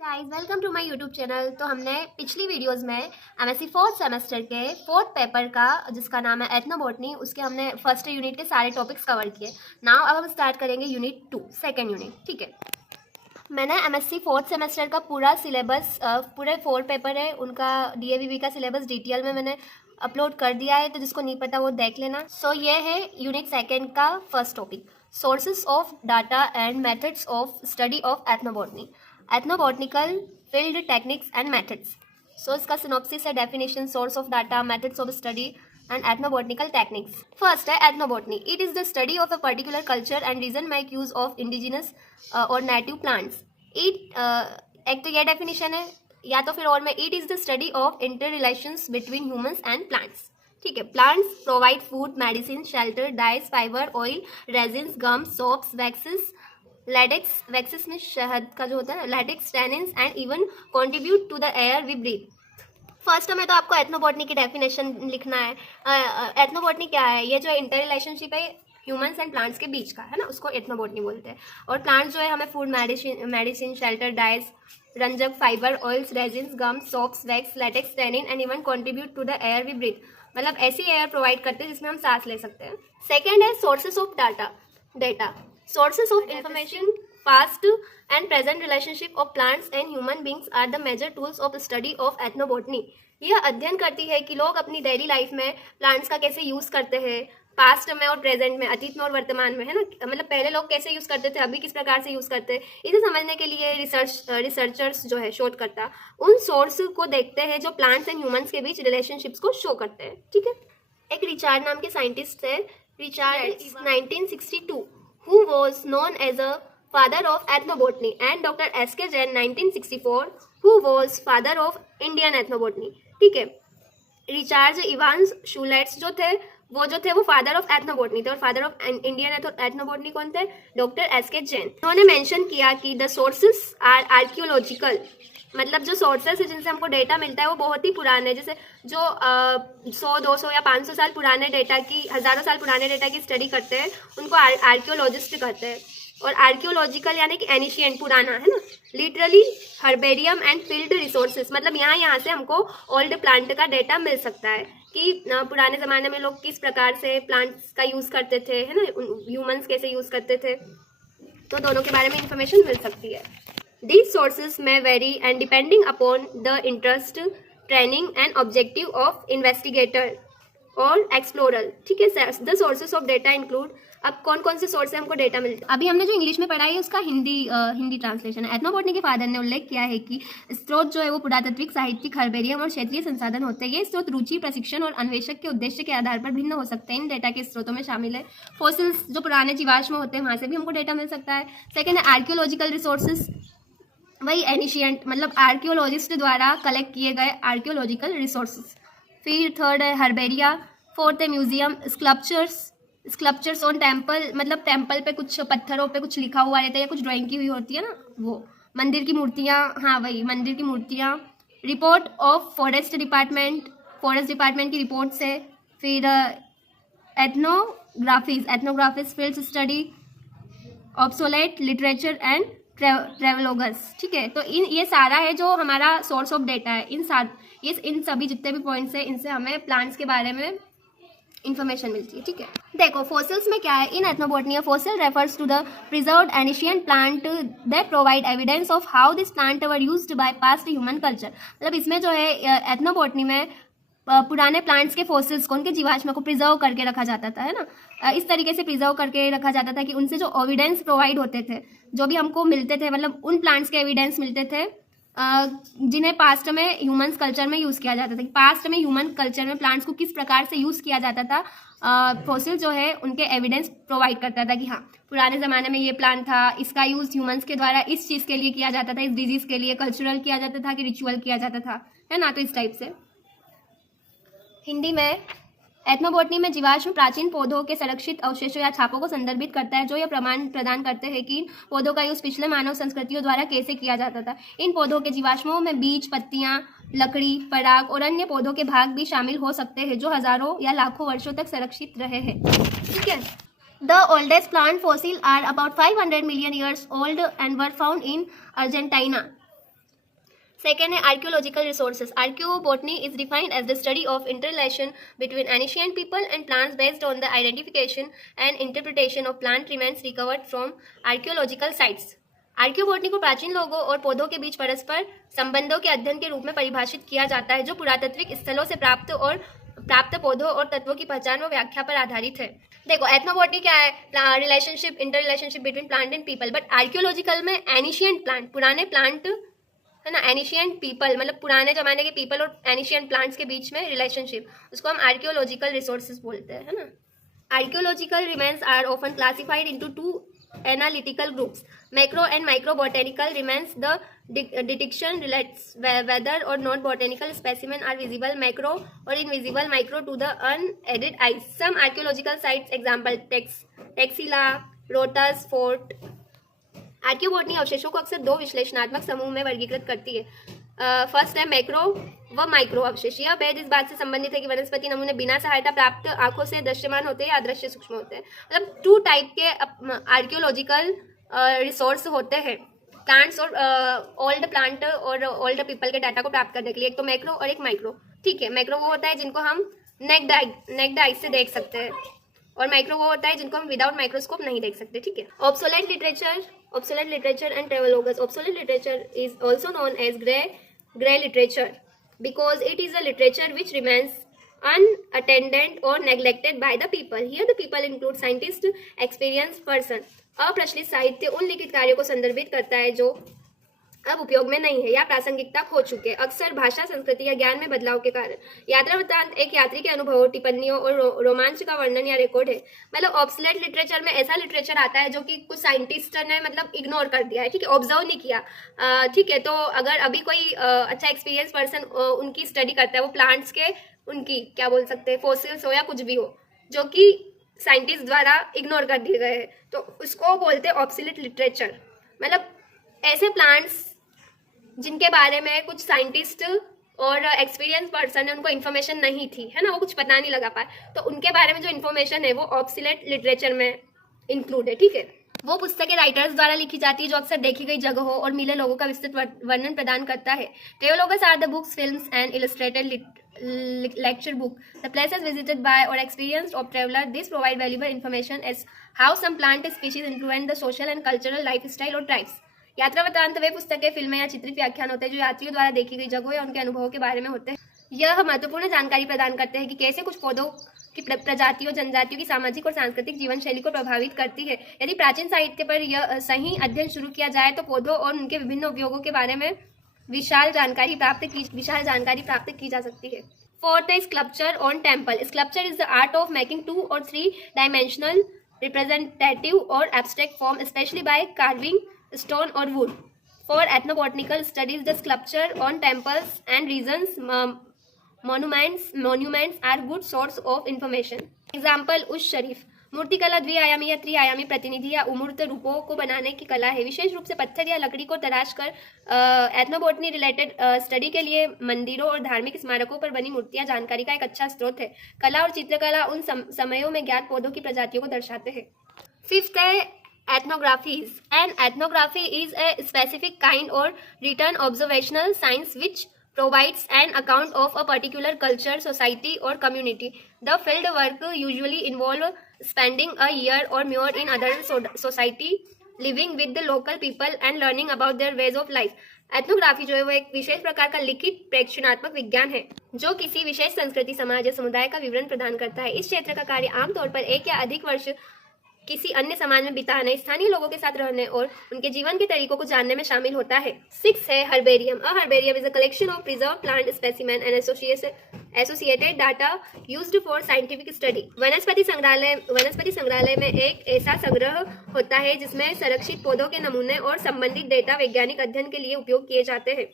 Guys welcome to my YouTube channel. तो हमने पिछली वीडियोस में एमएससी फोर्थ सेमेस्टर के फोर्थ पेपर का जिसका नाम है एथनोबॉटनी, उसके हमने फर्स्ट यूनिट के सारे टॉपिक्स कवर किए। नाउ अब हम स्टार्ट करेंगे यूनिट 2 सेकेंड यूनिट। ठीक है, मैंने एमएससी फोर्थ सेमेस्टर का पूरा सिलेबस, पूरे 4 पेपर है उनका डीएवीवी का सिलेबस डिटेल में मैंने अपलोड कर दिया है, तो जिसको नहीं पता वो देख लेना। सो ये है यूनिट सेकेंड का first topic, sources of data and methods of study of ethnobotany, ethnobotanical field techniques and methods. So इसका सिनॉप्सिस है, definition, source of data, methods of study and ethnobotanical techniques. First है ethnobotany, it is the study of a particular culture and region make use of indigenous or native plants. एक तो यह definition है, या तो फिर और में it is the study of inter relations between humans and plants. ठीक है, plants provide food, medicine, shelter, dyes, fibre, oil, resins, gums, soaps, waxes, latex, waxes में शहद का जो होता है, latex, tannins and even contribute to the air we breathe. First में तो आपको एथनोबॉटनी की डेफिनेशन लिखना है। एथनोबॉटनी क्या है? ये जो इंटर रिलेशनशिप है ह्यूमंस एंड प्लांट्स के बीच का है ना, उसको एथनोबॉटनी बोलते हैं। और प्लांट्स जो है हमें फूड, मेडिसिन, शेल्टर, डाइस, रंजक, fibre, oils, resins, gums, soaps, wax, latex, tannin and even contribute to the air we breathe, मतलब ऐसी एयर प्रोवाइड करते हैं जिसमें हम सांस ले सकते हैं। सेकेंड है sources of data, sources of information, past and present relationship of plants and human beings are the major tools of study of ethnobotany। यह अध्ययन करती है कि लोग अपनी डेली लाइफ में प्लांट्स का कैसे यूज करते हैं, पास्ट में और प्रेजेंट में, अतीत में और वर्तमान में, है ना, मतलब पहले लोग कैसे यूज करते थे, अभी किस प्रकार से यूज करते हैं, इसे समझने के लिए रिसर्चर्स जो है, शोधकर्ता, उन सोर्स को देखते हैं जो प्लांट्स एंड ह्यूमंस के बीच रिलेशनशिप्स को शो करते हैं। ठीक है, एक रिचार्ड नाम के साइंटिस्ट है, Richard 1962, who was known as a father of ethnobotany, and Dr. S.K. Jain 1964, who was father of Indian ethnobotany। ठीक है, रिचार्ड इवांस शूलेट्स जो थे वो फादर ऑफ एथनोबॉटनी थे, और फादर ऑफ इंडियन एथनोबॉटनी कौन थे? Doctor S K. जैन। उन्होंने मेंशन किया कि द सोर्सेस आर आर्कियोलॉजिकल, मतलब जो सोर्सेस है जिनसे हमको डेटा मिलता है वो बहुत ही पुराने, जैसे जो 100, 200 या 500 साल पुराने डेटा की, हज़ारों साल पुराने डेटा की स्टडी करते हैं, उनको आर्कियोलॉजिस्ट कहते हैं। और आर्कियोलॉजिकल यानी कि एनिशियंट, पुराना, है ना। Literally herbarium and field resources, मतलब यहाँ से हमको ओल्ड प्लांट का डेटा मिल सकता है कि पुराने ज़माने में लोग किस प्रकार से प्लांट्स का यूज़ करते थे, है ना, ह्यूमंस कैसे यूज़ करते थे, तो दोनों के बारे में इंफॉर्मेशन मिल सकती है। These sources may vary and depending upon the interest, training and objective of investigator और explorer। ठीक है, the sources of data include, अब कौन कौन से सोर्स से हमको डेटा मिलता है? अभी हमने जो इंग्लिश में पढ़ा है उसका हिंदी ट्रांसलेशन है। एथनोबॉटनी के फादर ने उल्लेख किया है कि स्रोत जो है वो पुरातात्विक, साहित्यिक, हर्बेरियम और क्षेत्रीय संसाधन होते हैं। ये स्रोत रुचि, प्रशिक्षण और अन्वेषक के उद्देश्य के आधार पर भिन्न हो सकते हैं। इन डेटा के स्रोतों में शामिल है फॉसिल्स, जो पुराने जीवाश्म होते हैं, वहाँ से भी हमको डेटा मिल सकता है। सेकेंड है आर्कियोलॉजिकल रिसोर्सेज, वही एनिशियंट, मतलब आर्कियोलॉजिस्ट द्वारा कलेक्ट किए गए आर्कियोलॉजिकल रिसोर्सेज। फिर थर्ड है हर्बेरिया। फोर्थ है म्यूजियम, स्कल्पचर्स ऑन टेम्पल, मतलब टेम्पल पे कुछ पत्थरों पे कुछ लिखा हुआ रहता है या कुछ ड्राइंग की हुई होती है ना, वो। मंदिर की मूर्तियाँ, हाँ वही मंदिर की मूर्तियाँ। रिपोर्ट ऑफ फॉरेस्ट डिपार्टमेंट की रिपोर्ट्स है। फिर ethnographies field study, obsolete literature and travelogues. ठीक है, तो ये सारा है जो हमारा सोर्स ऑफ डेटा है। इन सभी जितने भी पॉइंट्स हैं, इनसे हमें प्लांट्स के बारे में इंफॉर्मेशन मिलती है। ठीक है, देखो फॉसिल्स में क्या है। In ethnobotany a fossil refers to the preserved ancient plant that provide evidence of how this plant were used by past human culture. मतलब इसमें जो है एथनोबॉटनी में पुराने प्लांट्स के फॉसिल्स को, उनके जीवाश्म को प्रिजर्व करके रखा जाता था, है ना। इस तरीके से प्रिजर्व करके रखा जाता था कि उनसे जो एविडेंस प्रोवाइड होते थे, जो भी हमको मिलते थे, मतलब उन प्लांट्स के एविडेंस मिलते थे जिन्हें पास्ट में ह्यूमंस कल्चर में यूज़ किया जाता था। पास्ट में ह्यूमन कल्चर में प्लांट्स को किस प्रकार से यूज़ किया जाता था, फॉसिल जो है उनके एविडेंस प्रोवाइड करता था कि हाँ पुराने ज़माने में ये प्लांट था, इसका यूज़ ह्यूमंस के द्वारा इस चीज़ के लिए किया जाता था, इस डिजीज़ के लिए, कल्चरल किया जाता था कि रिचुअल किया जाता था, है ना। तो इस टाइप से हिंदी में एथनोबॉटनी में जीवाश्म प्राचीन पौधों के संरक्षित अवशेषों या छापों को संदर्भित करता है, जो यह प्रमाण प्रदान करते हैं कि इन पौधों का यूज पिछले मानव संस्कृतियों द्वारा कैसे किया जाता था। इन पौधों के जीवाश्मों में बीज, पत्तियां, लकड़ी, पराग और अन्य पौधों के भाग भी शामिल हो सकते हैं, जो हजारों या लाखों वर्षों तक संरक्षित रहे हैं। ठीक है, the oldest plant fossil are about 500 million years old and were found in Argentina। Second है archaeological resources. Archaeobotany is defined as the study of interrelation between ancient people and plants based on the identification and interpretation of plant remains recovered from archaeological sites. आर्कियोबोटनी को प्राचीन लोगों और पौधों के बीच परस्पर संबंधों के अध्ययन के रूप में परिभाषित किया जाता है जो पुरातात्विक स्थलों से प्राप्त पौधों और तत्वों की पहचान व व्याख्या पर आधारित है। देखो एथनोबोटनी क्या है, relationship inter relationship between plant and people, but archaeological में एनिशियंट प्लांट पुराने प्लांट है ना, एनिशियंट पीपल मतलब पुराने जमाने के पीपल और एनिशियंट प्लांट्स के बीच में रिलेशनशिप, उसको हम आर्कियोलॉजिकल रिसोर्सेज बोलते हैं, है ना। Archaeological remains are often classified into two analytical groups, macro and microbotanical remains. The detection relates whether or not botanical specimens are visible macro or invisible micro to the unaided eyes. Some archaeological sites, example Taxila, Rotus Fort. आर्कियोबोटनी अवशेषों को अक्सर दो विश्लेषणात्मक समूह में वर्गीकृत करती है। फर्स्ट है मैक्रो व माइक्रो अवशेष। यह भेद इस बात से संबंधित है कि वनस्पति नमूने बिना सहायता प्राप्त आंखों से दृश्यमान होते हैं या अदृश्य सूक्ष्म होते हैं। मतलब टू टाइप के आर्कियोलॉजिकल रिसोर्स होते हैं प्लांट्स और ओल्ड प्लांट और ओल्ड पीपल के डाटा को प्राप्त करने के लिए, एक तो मैक्रो और एक माइक्रो। ठीक है, मैक्रो वो होता है जिनको हम नेक्ड आई से देख सकते हैं और माइक्रो वो होता है जिनको हम विदाउट माइक्रोस्कोप नहीं देख सकते। ठीक है, obsolete literature and travelogues. Obsolete literature is also known as grey literature because it is a literature which remains unattended or neglected by the people. Here the people include scientists, experienced person. अप्रचलित साहित्य उन लिखित कार्यों को संदर्भित करता है जो अब उपयोग में नहीं है या प्रासंगिकता खो चुके, अक्सर भाषा, संस्कृति या ज्ञान में बदलाव के कारण। यात्रा वृत्तांत एक यात्री के अनुभवों, टिप्पणियों और रोमांच का वर्णन या रिकॉर्ड है। मतलब ऑब्सोलेट लिटरेचर में ऐसा लिटरेचर आता है जो कि कुछ साइंटिस्ट ने मतलब इग्नोर कर दिया है, ठीक है, ऑब्जर्व नहीं किया। ठीक है, तो अगर अभी कोई अच्छा एक्सपीरियंस पर्सन उनकी स्टडी करता है, वो प्लांट्स के उनकी क्या बोल सकते हैं, फोसिल्स हो या कुछ भी हो, जो कि साइंटिस्ट द्वारा इग्नोर कर दिए गए हैं, तो उसको बोलते हैं ऑब्सोलेट लिटरेचर। मतलब ऐसे प्लांट्स जिनके बारे में कुछ साइंटिस्ट और एक्सपीरियंस पर्सन है उनको इन्फॉर्मेशन नहीं थी, है ना, वो कुछ पता नहीं लगा पाए, तो उनके बारे में जो इन्फॉर्मेशन है वो ऑब्सोलेट लिटरेचर में इंक्लूड है। ठीक है, वो पुस्तकें राइटर्स द्वारा लिखी जाती है जो अक्सर देखी गई जगहों और मिले लोगों का विस्तृत वर्णन प्रदान करता है। Travelogues are the books, films and illustrated lecture book, the places visited by or experienced of traveler. This provide valuable information as how some plant species influence the social and cultural lifestyle or tribes. यात्रा वृत्तांत वे पुस्तकें, फिल्में या चित्रित व्याख्यान होते हैं जो यात्रियों द्वारा देखी गई जगहों या उनके अनुभवों के बारे में होते हैं। यह महत्वपूर्ण जानकारी प्रदान करते हैं कि कैसे कुछ पौधों की प्रजातियों, जनजातियों की सामाजिक और सांस्कृतिक जीवन शैली को प्रभावित करती है। यदि प्राचीन साहित्य पर यह सही अध्ययन शुरू किया जाए तो पौधों और उनके विभिन्न उपयोगों के बारे में विशाल जानकारी प्राप्त की जा सकती है। फोर्थ है sculpture on temple. Sculpture is the art of making 2 or 3 dimensional representative or abstract form, specially by carving stone or wood. For ethnobotanical studies, the sculpture on temples and regions, monuments are good source of information. Example, उश शरीफ। मूर्तिकला द्विआयामी या त्रिआयामी प्रतिनिधि या उमूर्त रूपों को बनाने की कला है, विशेष रूप से पत्थर या लकड़ी को तराश कर। एथनोबोटनी रिलेटेड स्टडी के लिए मंदिरों और धार्मिक स्मारकों पर बनी मूर्तियां जानकारी का एक अच्छा स्रोत है। कला और चित्रकला उन समयों में ज्ञात पौधों की प्रजातियों को दर्शाते हैं। फिफ्थ है ethnographies. An ethnography is a specific kind or written observational science which provides an account of a particular culture, society or community. The field work usually involve spending a year or more in other society, living with the local people and learning about their ways of life. Ethnography जो है वो एक विशेष प्रकार का लिखित प्रेक्षणात्मक विज्ञान है जो किसी विशेष संस्कृति, समाज या समुदाय का विवरण प्रदान करता है। इस क्षेत्र का कार्य आमतौर पर 1 या अधिक वर्ष किसी अन्य समाज में बिताने, स्थानीय लोगों के साथ रहने और उनके जीवन के तरीकों को जानने में शामिल होता है। 6 है herbarium. A herbarium is a collection of preserve plant specimen and associated data used for scientific study. वनस्पति संग्रहालय में एक ऐसा संग्रह होता है जिसमें संरक्षित पौधों के नमूने और संबंधित डेटा वैज्ञानिक अध्ययन के लिए उपयोग किए जाते हैं।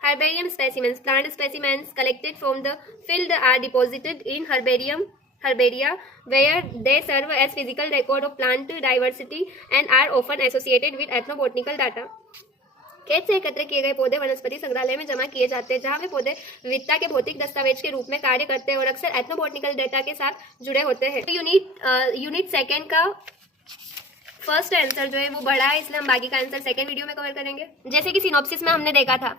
Herbarium specimens, plant specimens collected from the field are deposited in herbaria where they serve as physical record of plant diversity and are often associated with ethnobotanical data. खेत से एकत्र किए गए पौधे वनस्पति संग्रहालय में जमा किए जाते हैं जहां वे पौधे विविधता के भौतिक दस्तावेज के रूप में कार्य करते हैं और अक्सर एथनोबोटनिकल डेटा के साथ जुड़े होते हैं। तो यूनिट सेकेंड का फर्स्ट आंसर जो है वो बड़ा है, इसलिए हम बाकी का आंसर सेकेंड वीडियो में कवर करेंगे। जैसे कि सिनॉप्सिस में हमने देखा था,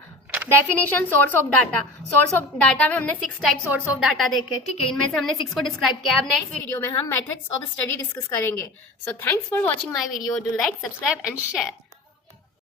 definition source of data. Source of data में हमने 6 टाइप सोर्स ऑफ डाटा देखे, ठीक है, इनमें से हमने 6 को डिस्क्राइब किया। अब नेक्स्ट वीडियो में हम मेथड्स ऑफ स्टडी डिस्कस करेंगे। So thanks for watching my video, do like, subscribe and share.